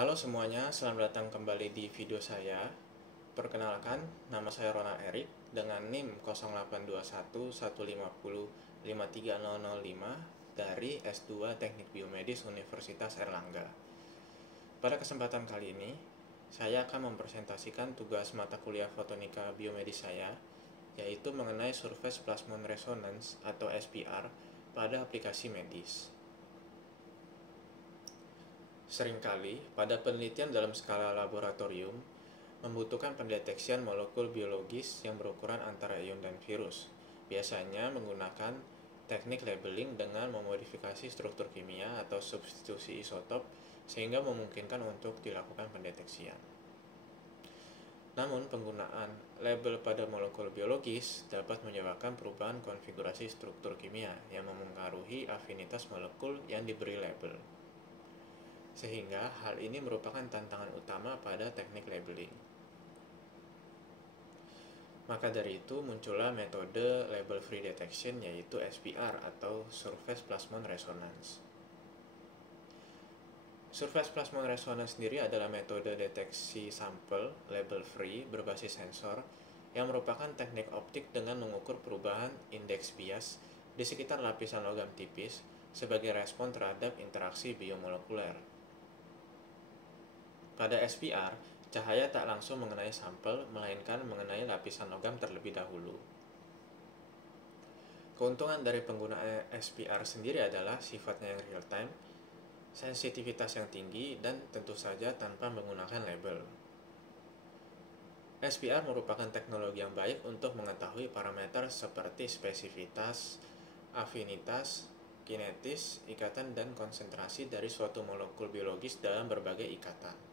Halo semuanya, selamat datang kembali di video saya. Perkenalkan, nama saya Rona Erik dengan NIM 082150153005 dari S2 Teknik Biomedis Universitas Erlangga. Pada kesempatan kali ini, saya akan mempresentasikan tugas mata kuliah fotonika biomedis saya, yaitu mengenai Surface Plasmon Resonance atau SPR pada aplikasi medis. Seringkali, pada penelitian dalam skala laboratorium, membutuhkan pendeteksian molekul biologis yang berukuran antara ion dan virus, biasanya menggunakan teknik labeling dengan memodifikasi struktur kimia atau substitusi isotop sehingga memungkinkan untuk dilakukan pendeteksian. Namun, penggunaan label pada molekul biologis dapat menyebabkan perubahan konfigurasi struktur kimia yang memengaruhi afinitas molekul yang diberi label. Sehingga hal ini merupakan tantangan utama pada teknik labeling. Maka dari itu muncullah metode label free detection yaitu SPR atau Surface Plasmon Resonance. Surface Plasmon Resonance sendiri adalah metode deteksi sampel label free berbasis sensor yang merupakan teknik optik dengan mengukur perubahan indeks bias di sekitar lapisan logam tipis sebagai respon terhadap interaksi biomolekuler. Pada SPR, cahaya tak langsung mengenai sampel, melainkan mengenai lapisan logam terlebih dahulu. Keuntungan dari penggunaan SPR sendiri adalah sifatnya yang real time, sensitivitas yang tinggi, dan tentu saja tanpa menggunakan label. SPR merupakan teknologi yang baik untuk mengetahui parameter seperti spesifitas, afinitas, kinetis, ikatan, dan konsentrasi dari suatu molekul biologis dalam berbagai ikatan.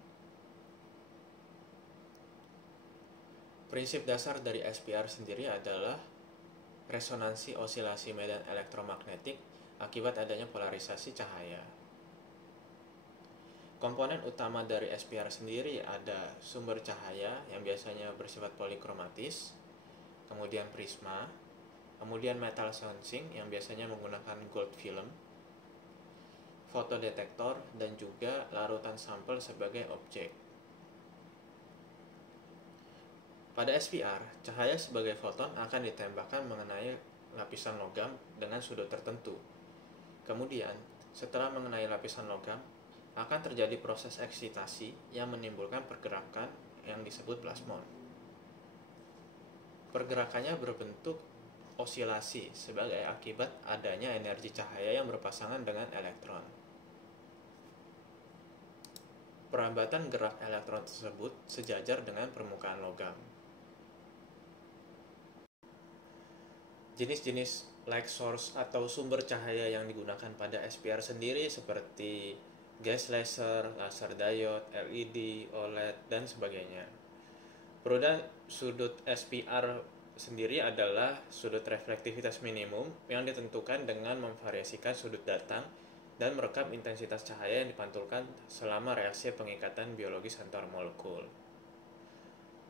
Prinsip dasar dari SPR sendiri adalah resonansi osilasi medan elektromagnetik akibat adanya polarisasi cahaya. Komponen utama dari SPR sendiri ada sumber cahaya yang biasanya bersifat polikromatis, kemudian prisma, kemudian metal sensing yang biasanya menggunakan gold film, fotodetektor, dan juga larutan sampel sebagai objek. Pada SPR, cahaya sebagai foton akan ditembakkan mengenai lapisan logam dengan sudut tertentu. Kemudian, setelah mengenai lapisan logam, akan terjadi proses eksitasi yang menimbulkan pergerakan yang disebut plasmon. Pergerakannya berbentuk osilasi sebagai akibat adanya energi cahaya yang berpasangan dengan elektron. Perambatan gerak elektron tersebut sejajar dengan permukaan logam. Jenis-jenis light source atau sumber cahaya yang digunakan pada SPR sendiri seperti gas laser, laser diode, LED, OLED, dan sebagainya. Perubahan sudut SPR sendiri adalah sudut reflektivitas minimum yang ditentukan dengan memvariasikan sudut datang dan merekam intensitas cahaya yang dipantulkan selama reaksi pengikatan biologis antar molekul.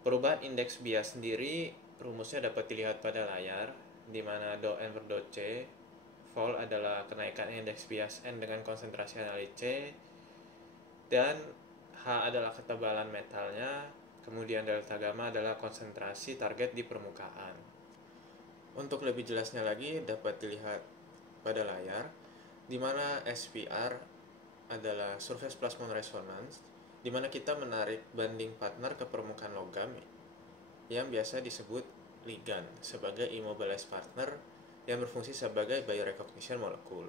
Perubahan indeks bias sendiri rumusnya dapat dilihat pada layar, di mana dou N per dou C, vol adalah kenaikan indeks bias N dengan konsentrasi analit C, dan H adalah ketebalan metalnya, kemudian delta gamma adalah konsentrasi target di permukaan. Untuk lebih jelasnya lagi dapat dilihat pada layar, di mana SPR adalah Surface Plasmon Resonance, di mana kita menarik banding partner ke permukaan logam yang biasa disebut ligand sebagai immobilized partner yang berfungsi sebagai biorecognition molekul.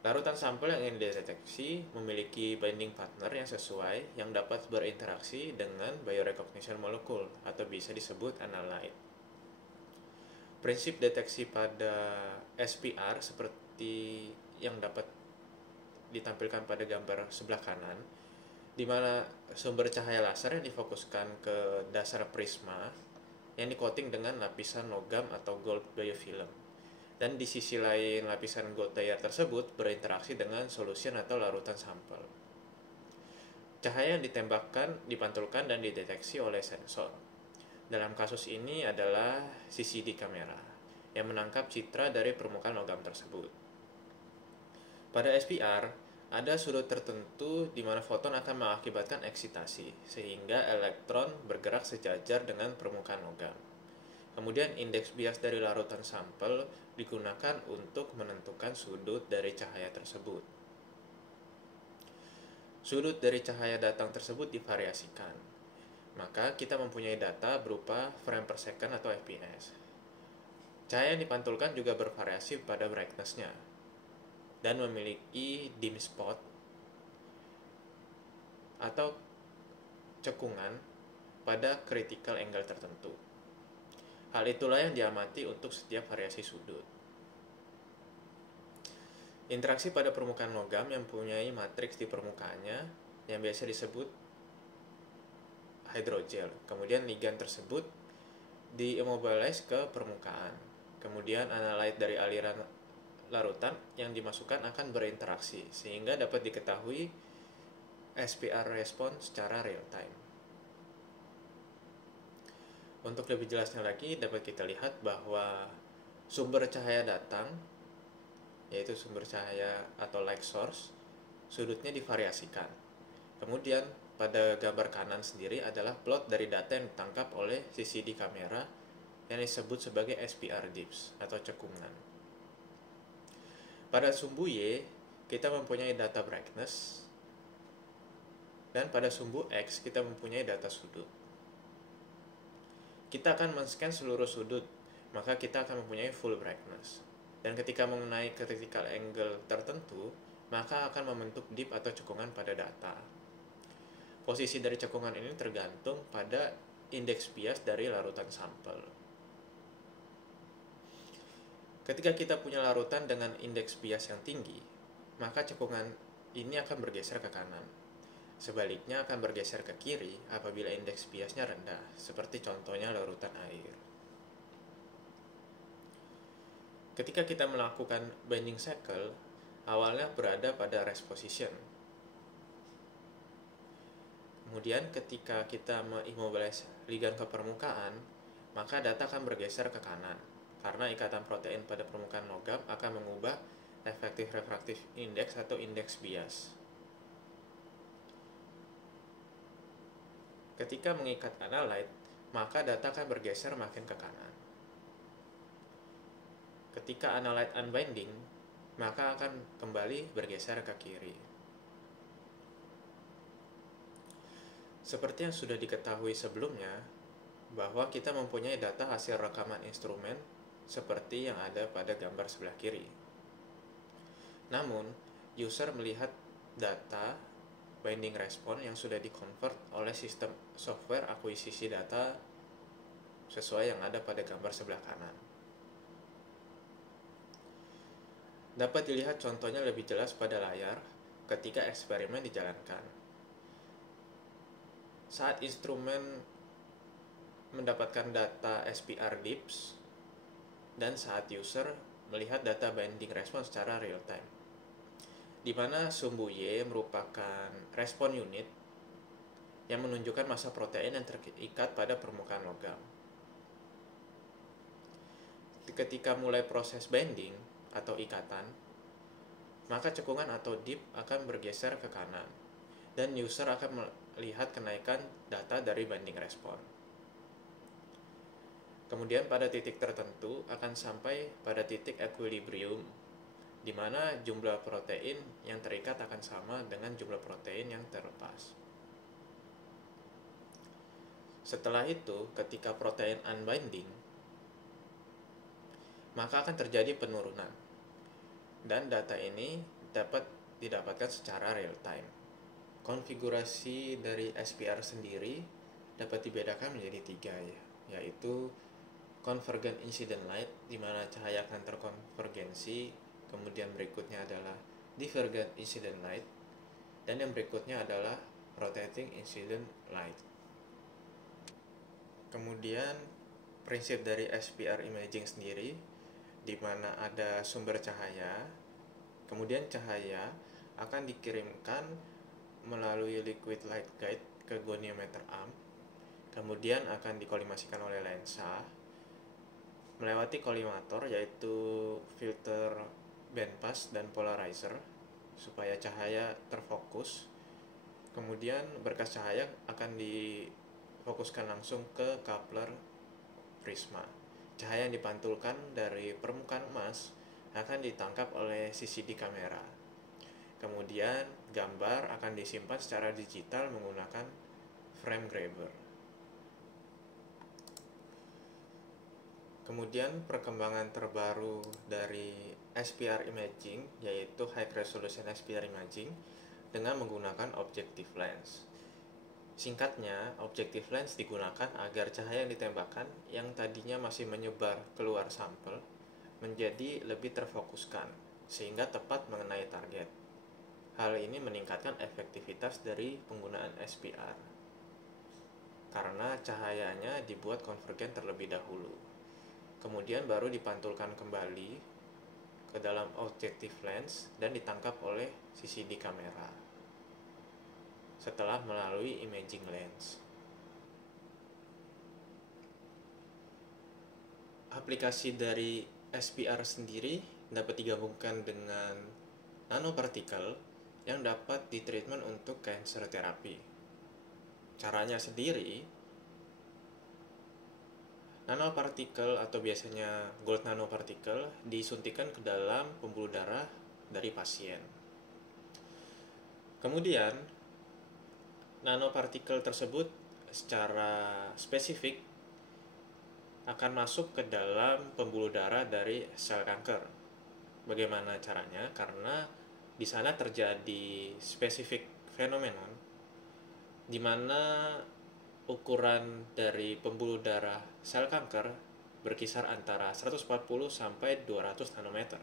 Larutan sampel yang ingin dideteksi memiliki binding partner yang sesuai yang dapat berinteraksi dengan biorecognition molekul atau bisa disebut analyte. Prinsip deteksi pada SPR seperti yang dapat ditampilkan pada gambar sebelah kanan, di mana sumber cahaya laser yang difokuskan ke dasar prisma yang di-coating dengan lapisan logam atau gold biofilm. Dan di sisi lain lapisan gold layer tersebut berinteraksi dengan solution atau larutan sampel. Cahaya yang ditembakkan, dipantulkan, dan dideteksi oleh sensor. Dalam kasus ini adalah CCD kamera yang menangkap citra dari permukaan logam tersebut. Pada SPR, Ada sudut tertentu di mana foton akan mengakibatkan eksitasi, sehingga elektron bergerak sejajar dengan permukaan logam. Kemudian indeks bias dari larutan sampel digunakan untuk menentukan sudut dari cahaya tersebut. Sudut dari cahaya datang tersebut divariasikan. Maka kita mempunyai data berupa frame per second atau fps. Cahaya yang dipantulkan juga bervariasi pada brightness-nya dan memiliki dim spot atau cekungan pada critical angle tertentu. Hal itulah yang diamati untuk setiap variasi sudut. Interaksi pada permukaan logam yang mempunyai matriks di permukaannya yang biasa disebut hydrogel. Kemudian ligan tersebut diimmobilize ke permukaan. Kemudian analyte dari aliran larutan yang dimasukkan akan berinteraksi sehingga dapat diketahui SPR respon secara real time. Untuk lebih jelasnya lagi dapat kita lihat bahwa sumber cahaya datang, yaitu sumber cahaya atau light source, sudutnya divariasikan. Kemudian pada gambar kanan sendiri adalah plot dari data yang ditangkap oleh CCD kamera yang disebut sebagai SPR dips atau cekungan. Pada sumbu Y, kita mempunyai data brightness, dan pada sumbu X kita mempunyai data sudut. Kita akan men-scan seluruh sudut, maka kita akan mempunyai full brightness. Dan ketika mengenai critical angle tertentu, maka akan membentuk dip atau cekungan pada data. Posisi dari cekungan ini tergantung pada indeks bias dari larutan sampel. Ketika kita punya larutan dengan indeks bias yang tinggi, maka cekungan ini akan bergeser ke kanan. Sebaliknya akan bergeser ke kiri apabila indeks biasnya rendah, seperti contohnya larutan air. Ketika kita melakukan bending cycle, awalnya berada pada rest position. Kemudian ketika kita mengimmobilize ligan ke permukaan, maka data akan bergeser ke kanan, karena ikatan protein pada permukaan logam akan mengubah efektif refraktif index atau indeks bias. Ketika mengikat analyte, maka data akan bergeser makin ke kanan. Ketika analyte unbinding, maka akan kembali bergeser ke kiri. Seperti yang sudah diketahui sebelumnya, bahwa kita mempunyai data hasil rekaman instrumen seperti yang ada pada gambar sebelah kiri. Namun, user melihat data binding respon yang sudah dikonvert oleh sistem software akuisisi data sesuai yang ada pada gambar sebelah kanan. Dapat dilihat contohnya lebih jelas pada layar ketika eksperimen dijalankan. Saat instrumen mendapatkan data SPR dips dan saat user melihat data binding respon secara real time, di mana sumbu Y merupakan respon unit yang menunjukkan massa protein yang terikat pada permukaan logam. Ketika mulai proses binding atau ikatan, maka cekungan atau dip akan bergeser ke kanan dan user akan melihat kenaikan data dari binding respon. Kemudian pada titik tertentu akan sampai pada titik equilibrium, di mana jumlah protein yang terikat akan sama dengan jumlah protein yang terlepas. Setelah itu, ketika protein unbinding, maka akan terjadi penurunan, dan data ini dapat didapatkan secara real time. Konfigurasi dari SPR sendiri dapat dibedakan menjadi 3, yaitu convergent incident light, di mana cahaya akan terkonvergensi. Kemudian berikutnya adalah divergent incident light, dan yang berikutnya adalah rotating incident light. Kemudian prinsip dari SPR imaging sendiri, di mana ada sumber cahaya, kemudian cahaya akan dikirimkan melalui liquid light guide ke goniometer arm, kemudian akan dikolimasikan oleh lensa melewati kolimator, yaitu filter bandpass dan polarizer, supaya cahaya terfokus. Kemudian berkas cahaya akan difokuskan langsung ke coupler prisma. Cahaya yang dipantulkan dari permukaan emas akan ditangkap oleh CCD kamera. Kemudian gambar akan disimpan secara digital menggunakan frame grabber. Kemudian perkembangan terbaru dari SPR imaging yaitu high resolution SPR imaging dengan menggunakan objective lens. Singkatnya, objective lens digunakan agar cahaya yang ditembakkan yang tadinya masih menyebar keluar sampel menjadi lebih terfokuskan sehingga tepat mengenai target. Hal ini meningkatkan efektivitas dari penggunaan SPR karena cahayanya dibuat konvergen terlebih dahulu. Kemudian baru dipantulkan kembali ke dalam objective lens dan ditangkap oleh CCD kamera setelah melalui imaging lens. Aplikasi dari SPR sendiri dapat digabungkan dengan nanopartikel yang dapat ditreatment untuk cancer terapi. Caranya sendiri, nanopartikel atau biasanya gold nanopartikel disuntikan ke dalam pembuluh darah dari pasien. Kemudian, nanopartikel tersebut secara spesifik akan masuk ke dalam pembuluh darah dari sel kanker. Bagaimana caranya? Karena di sana terjadi spesifik fenomenon di mana ukuran dari pembuluh darah sel kanker berkisar antara 140 sampai 200 nanometer.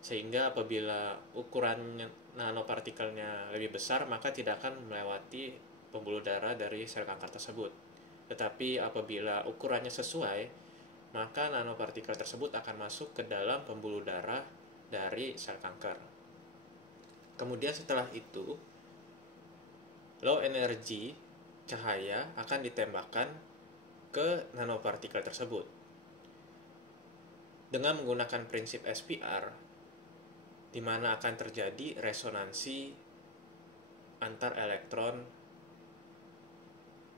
Sehingga apabila ukuran nanopartikelnya lebih besar, maka tidak akan melewati pembuluh darah dari sel kanker tersebut. Tetapi apabila ukurannya sesuai, maka nanopartikel tersebut akan masuk ke dalam pembuluh darah dari sel kanker. Kemudian setelah itu, low energy cahaya akan ditembakkan ke nanopartikel tersebut. Dengan menggunakan prinsip SPR, di mana akan terjadi resonansi antar elektron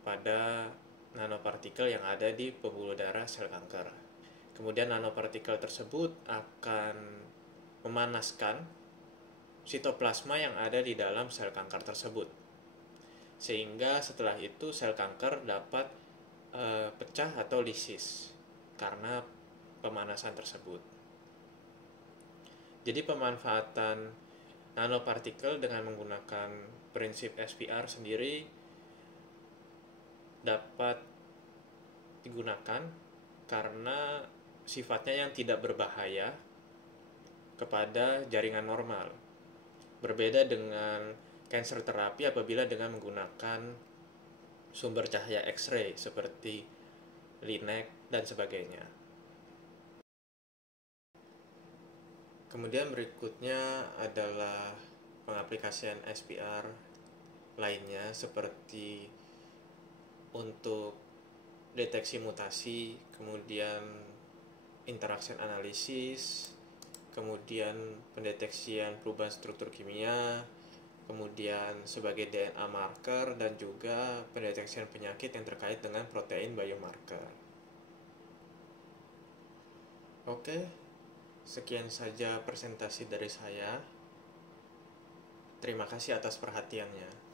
pada nanopartikel yang ada di pembuluh darah sel kanker. Kemudian nanopartikel tersebut akan memanaskan sitoplasma yang ada di dalam sel kanker tersebut. Sehingga setelah itu sel kanker dapat pecah atau lisis karena pemanasan tersebut. Jadi pemanfaatan nanopartikel dengan menggunakan prinsip SPR sendiri dapat digunakan karena sifatnya yang tidak berbahaya kepada jaringan normal. Berbeda dengan cancer terapi apabila dengan menggunakan sumber cahaya X-ray seperti LINAC dan sebagainya. Kemudian berikutnya adalah pengaplikasian SPR lainnya seperti untuk deteksi mutasi, kemudian interaction analisis, kemudian pendeteksian perubahan struktur kimia, kemudian sebagai DNA marker, dan juga pendeteksian penyakit yang terkait dengan protein biomarker. Oke. Sekian saja presentasi dari saya. Terima kasih atas perhatiannya.